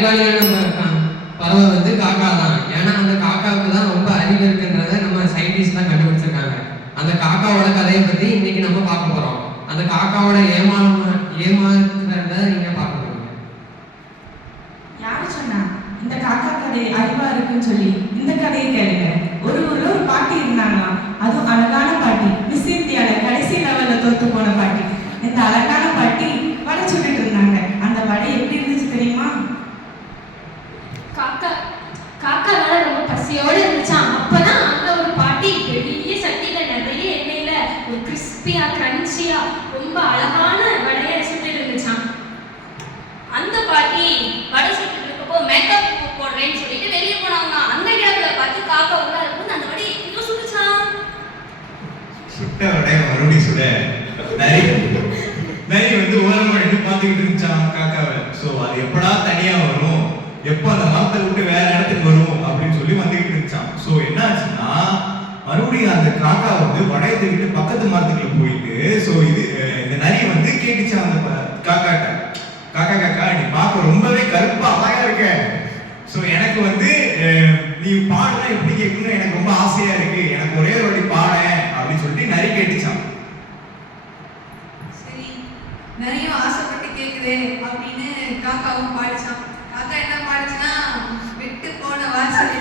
அறிவாளியான பறவை வந்து காக்கா தான். ஏன்னா அந்த காக்காவுக்கு தான் ரொம்ப அறிவு இருக்குன்றத நம்ம சயின்டிஸ்ட் தான் கண்டுபிடிச்சிருக்காங்க. அந்த காக்காவோட கதையை பத்தி இன்னைக்கு நம்ம பார்க்க போறோம். அந்த காக்காவோட ஏமாத்துறத நீங்க பார்க்க போறீங்க. யாரு சொன்னா இந்த காக்கா கதை அறிவா இருக்குன்னு சொல்லி? இந்த கதையை கேளுங்க. ஒரு ஊர்ல ஒரு பாட்டி இருந்தாங்களாம். அதுவும் அழகான பாட்டி. மிஸ் இந்தியால கடைசி லெவல்ல தோத்து போன பாட்டி. இந்த அழகான பாட்டி வடை சுட்டுட்டு இருந்தாங்க. அந்த வடை எப்படி இருந்துச்சு தெரியுமா? காக்கானால ரொம்ப பசியோட இருந்துச்சான். அப்பதான் அங்க ஒரு பாட்டி பெரிய சட்டியில நிறைய எண்ணெயில ஒரு கிறிஸ்பியா கிரன்ச்சியா ரொம்ப அழகான வடையை சுட்டுட்டு இருந்துச்சான். அந்த பாட்டி வடை சுட்டுட்டு இருக்கப்போ மேக்கப் போடுறேன்னு சொல்லிட்டு வெளியே போனாங்க. அந்த இடத்துல பார்த்து காக்கா உள்ள இருக்கும்போது அந்த வடை எங்க சுட்டுச்சான். சுட்ட வடை மறுபடியும் சுட நரி வந்து ஓரமா நின்று பார்த்துக்கிட்டு இருந்துச்சான் காக்காவை. ஸோ அது எப்படா தனியா வரும், எப்போ அந்த மரத்தை விட்டு வேற இடத்துக்கு வரும் அப்படின்னு சொல்லி வந்துகிட்டு இருந்துச்சான். ஸோ என்ன ஆச்சுன்னா மறுபடியும் அந்த காக்கா வந்து வடையை தூக்கிட்டு பக்கத்து மரத்துக்குள்ள போயிட்டு, ஸோ இந்த நரி வந்து கேட்டுச்சான் அந்த காக்காட்ட, காக்கா காக்கா நீ பார்க்க ரொம்பவே கருப்பா அழகா இருக்க. ஸோ எனக்கு வந்து நீ பாடுனா எப்படி கேட்கணும்னு எனக்கு ரொம்ப ஆசையா இருக்கு, எனக்கு ஒரே ஒரு வாட்டி பாட அப்படின்னு சொல்லிட்டு நரி கேட்டுச்சான். சரி, நிறைய ஆசைப்பட்டு கேக்குதே அப்படின்னு காக்காவும் பாடிச்சான். காக்கா என்ன பாடிச்சுன்னா, விட்டு போன வாசல்